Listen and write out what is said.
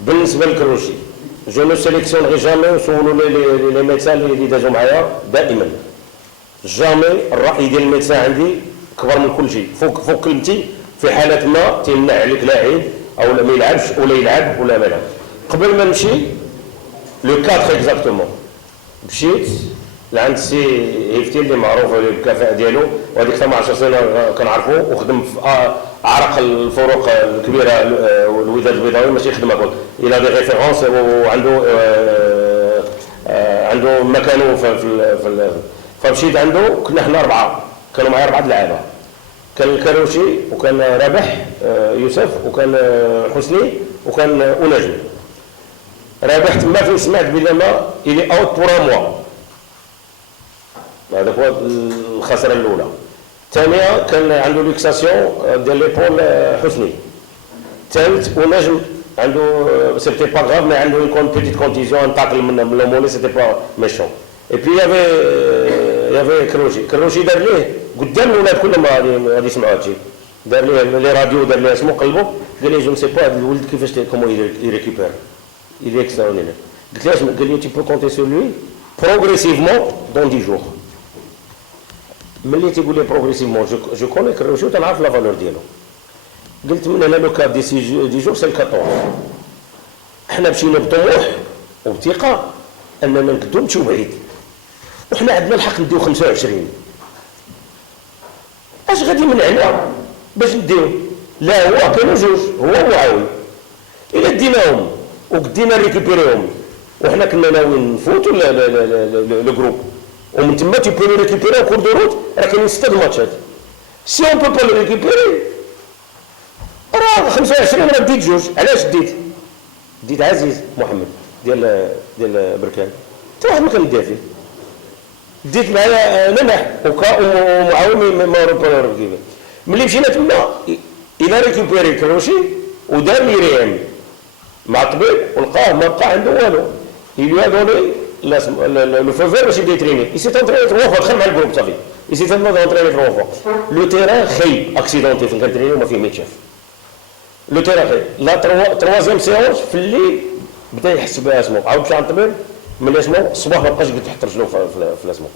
بالنسبه للكروشي جو نو سيليكسيونغي جامي، وسولوا لي ميدسان اللي دازوا معايا دائما جامي الراي ديال الميدسان عندي كبر من كل شيء، فوق كلمتي في حاله ما تيمنع عليك لاعب او لا ما يلعبش ولا يلعب ولا ما يلعب. قبل ما نمشي لو 4 اكزاكتومون مشيت لعند سي هيفتي اللي معروف بالكفاءه ديالو، وهذيك 18 سنه كنعرفو، وخدم في اعرق الفروق الكبيره الوداد البيضاوي، ماشي خدمه كل الى دي ريفيرونس، وعنده عنده مكانه في فمشيت عنده. كنا حنا 4 كانوا معايا 4 لعابه، كان الكروشي وكان رابح يوسف وكان حسني وكان ونجم. رابح تما فين سمعت بلي ما الي اوت بور موا، هذاك هو الخساره الاولى. الثانيه كان عنده ليكساسيون ديال ليبول حسني. ثالث ونجم عنده سيتي با غاف مي عنده يكون بيتيت كونتيزيون انتقل من لوموني سيتي با ميشون. اي بي يافي كروشي دار ليه قدام الولاد كلهم غادي يسمعوا هادشي، دار ليه لي راديو، دار ليه اسمو قلبو، قال لي جو نسي با هذا الولد كيفاش كومون يريكيبير il est extraordinaire. قال لي tu peux compter sur lui progressivement dans 10 jours. ملي تيقول لي بروغريسيفمون جو كوني كروشي تنعرف لا فالور ديالو. قلت من هنا لو كاب دي 10 جور سي 14. حنا مشينا بطموح وبثقه اننا نقدروا نمشيو بعيد، وحنا عندنا الحق نديو 25. اش غادي يمنعنا باش نديو؟ لا هو كانوا جوج، هو وعاوي. الا ديناهم وقدينا ريكوبيريهم وحنا كنا ناويين نفوتوا لو جروب، ومن تما تي بو ريكوبيري كور دو روت، راه كاينين 6 الماتشات. سي اون بو با لو ريكوبيري راه 25 راه ديت جوج. علاش ديت عزيز محمد ديال بركان، حتى واحد ما كان دير فيه. ديت معايا نمح ومعاون ما اوروبا كيفاش. ملي مشينا تما الى ريكوبيري كروشي ودار لي ريم مع الطبيب ولقاه ما بقى عنده والو. il lui a donné le feu vert باش يبدا يتريني. il s'est entraîné 3 fois، دخل مع الجروب صافي. il s'est entraîné 3 fois. لو تيران خايب اكسيدونتي فين كنتريني وما فيه ميتشاف. لو تيران خايب. لا تروازيام سيونس في الليل بدا يحس باسمو، عاود مشى عند الطبيب ملي اسمو الصباح ما بقاش قد تحت رجلو في الاسمو.